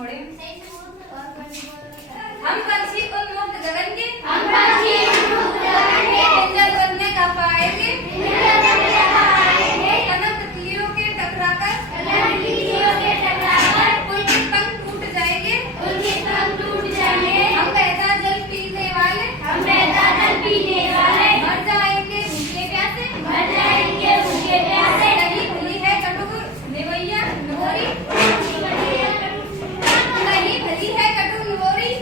मोड़े हम पंछी उन्मुक्त गगन के पिंजर बनने का पाएंगे कनक तितलियों के टकराकर पुलकित पंख टूट जाएंगे हम बहता जल पीने वाले मर जाएंगे भूखे प्यासे नहीं भली है कटुक निवैया निवोरी नहीं भली है कटुक निवोरी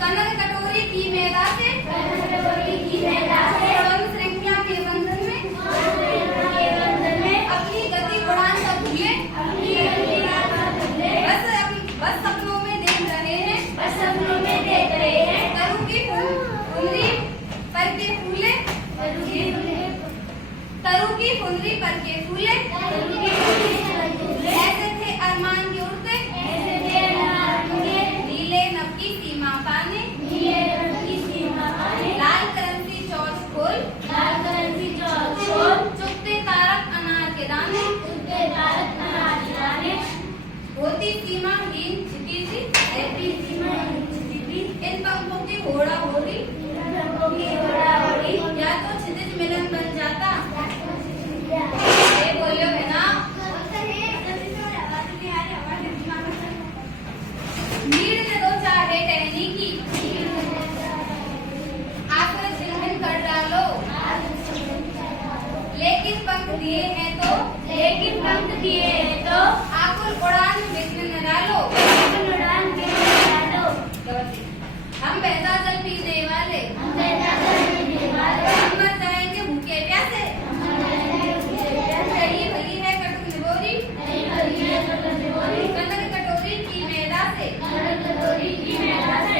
कनक कटोरी की मैदा से स्वर्ण श्रृंखला के बंधन में अपनी गति उड़ान का भूले बस सपनों में देख रहे हैं तरु की फुलरी पर के फूले तरु की फुलरी पर के फूले ऐसे थे अरमान के उड़ते नीले नभ की सीमा पाने लाल करंसी चौच खोल चुगते तारक अनार के दाने होती सीमा हीन छिपी सी इन पंखों की घोड़ा होरी या तो क्षितिज मिलन बन जाता ये बोलो है ना नीड ने दो चाहे टहनी की आकर झिलमिल कर डालो लेकिन पंख दिए हैं तो आकुल उड़ान विघ्न न डालो हम बहता जल पीने वाले हम मर जाएंगे भूखे प्यासे सही भली है कटुक निवोरी कनक कटोरी की मैदा से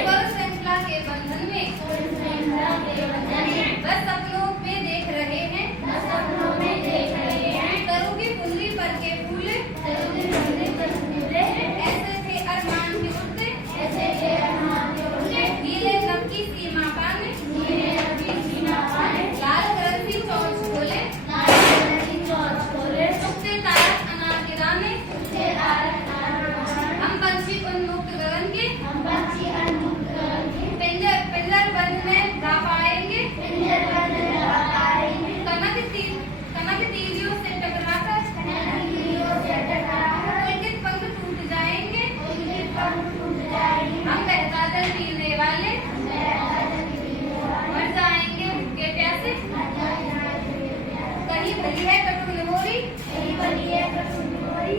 स्वर्ण श्रृंखला के बंधन में बस सपनों में देख रहे हैं तरु की फुलरी पर के फूले ऐसे थे अरमान के उड़ते नीले नभ की सीमा पाने लाल करंसी चौच खोले चुगते तारक अनार के दाने हम पंछी उन्मुक्त गगन के पिंजर बंद में गा पाएंगे कनक तीलियों से टकराकर पुलकित पंख टूट जाएंगे हम बहता जल पीने वाले मर जाएंगे भूखे प्यासे कहीं भली है कटुक निवोरी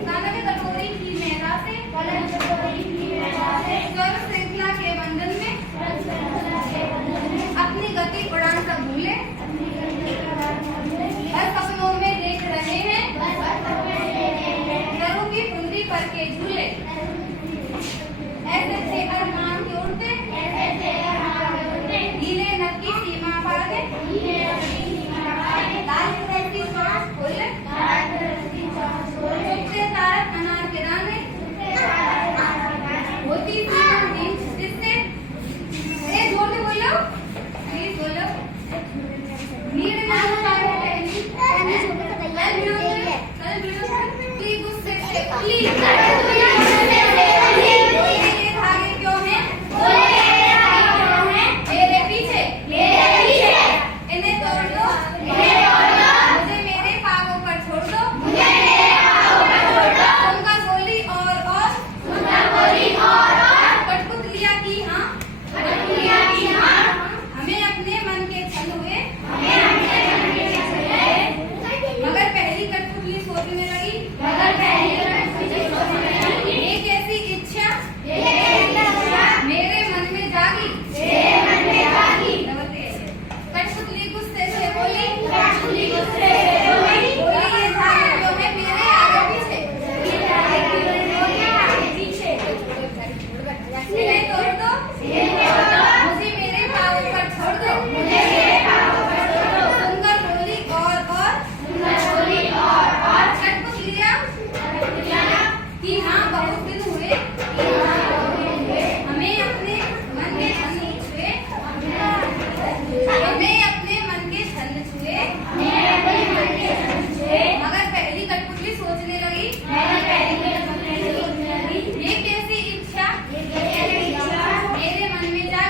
कनक कटोरी की मैदा से स्वर्ण श्रृंखला के बंधन में अपनी गति उड़ान का भूले बस सपनों में देख रहे हैं तरु की फुलरी पर के झूले ऐसे थे अरमान के उड़ते नीले नभ की सीमा पाने लाल करंसी चौच खोले चुगते तारक अनार के दाने होती सीमा हीन जिससे जोर से बोलो प्लीज बोलो नीड ने दो चाहे टहनी कल वीडियो प्लीज गुस्से से प्लीज